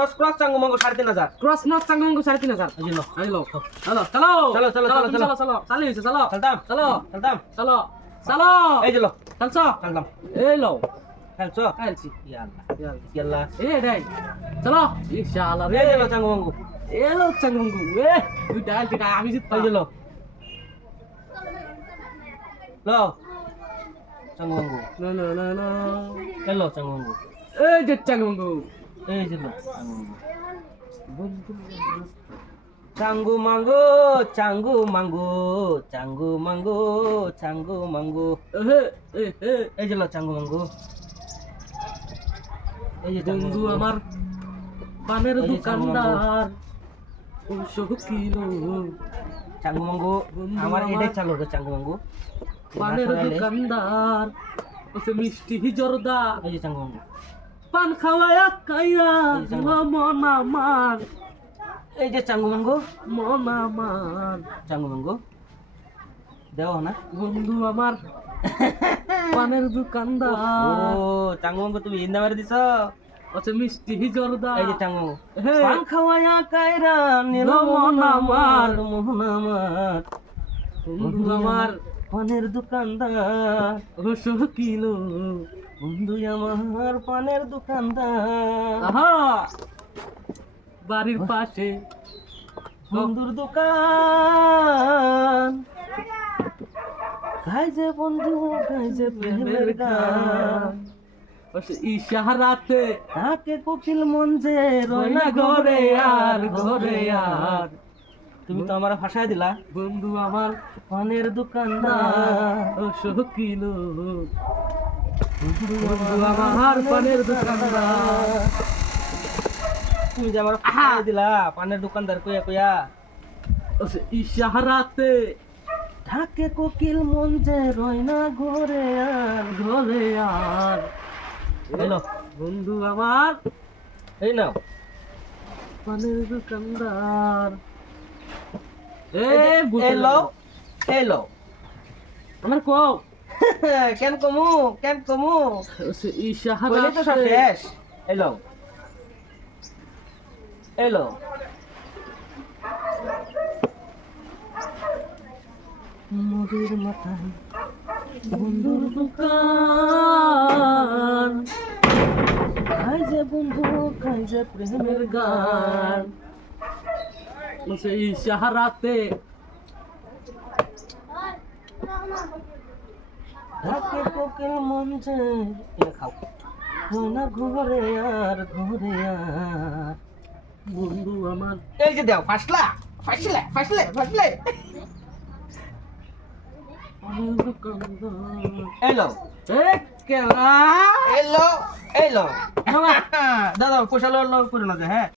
Cross cross Changu মাঙ্গু 3500 cross not চাঙ্গমঙ্গু 3500 এই লো এই লো চলো চলো চলো, চলো, চলো, চলো। চলো চলো চালি হইছে চলো খেলতাম চলো খেলতাম চলো চলো এই যে লো চলছো খেলতাম এই লো খেলছো খেলছি ইয়াল্লা ইয়াল্লা এই রে চলো ইনশাআল্লাহ এই রে যে লো চাঙ্গু মাঙ্গু এই লো চাঙ্গমঙ্গু এ তুই ডাল তুই আমি জিততাম এই যে লো লো চাঙ্গু মাঙ্গু না না না না খেলো চাঙ্গু মাঙ্গু এই যে চাঙ্গমঙ্গু এই যে লো চাঙ্গু মাঙ্গু চাঙ্গু মাঙ্গু চাঙ্গু মাঙ্গু চাঙ্গু মাঙ্গু এই যে লো চাঙ্গু মাঙ্গু এই যে বন্ধু আমার পানের এই যে চাঙ্গু দোকানদার ও কিলো চাঙ্গু মাঙ্গু বন্ধু আমার আমার- এটাই চালু রে চাঙ্গু মাঙ্গু পানের দোকানদার ওসে মিষ্টি জর্দা এই যে চাঙ্গু মাঙ্গু পান খাওয়ায়া কাইয়া এই যে মন আমার এই যে চাঙ্গু মাঙ্গু মন আমার চাঙ্গু মাঙ্গু দেও না বন্ধু আমার পানের দোকানদার ও চাঙ্গু মাঙ্গু তুমি ইন্দা মারি দিছ ওসে মিষ্টি জর্দা এই যে চাঙ্গু মাঙ্গু হে পান খাওয়ায়া কায়রা নীল মন আমার মোহন আমার বন্ধু আমার পানের দোকানদার ওসো কিলো বন্ধু আমার পানের দোকানদার আহা বাড়ির পাশে বন্ধুর দোকান খাই যে বন্ধু খাই যে প্রেমের গান ওসে ইশারাতে তাকে কোকিল মন যে রয় না রয়না ঘরে আর ঘরে আর তুমি তো আমার ভাষায় দিলা বন্ধু আমার পানের দোকানদার ওসো কিলো বন্ধু আমার পানের দোকানদার তুমি যে আমার ভাষায় দিলা পানের দোকানদার কইয়া কইয়া ওসে ইশারাতে ঢাকে কোকিল মন যে রয় না ঘরে আর ঘরে আর হ্যালো বন্ধু আমার এই নাও পানের দোকানদার এলো এলো আমার কও কেন কমু ওসে কইলে তো সব ইশারাতে শেষ এলো এলো নদীর মাথায় বন্ধুর দোকান খাই যে বন্ধু খাই যে প্রেমের গান ওসে ইশারাতে ঢাকে কোকিল মন যে এটা খাও হয় না ঘরে আর বন্ধু আমার এই যে দাও ফাসলে পানের দোকানদার এলো কেলা এলো দাদা পয়সা লো করে না যে হ্যাঁ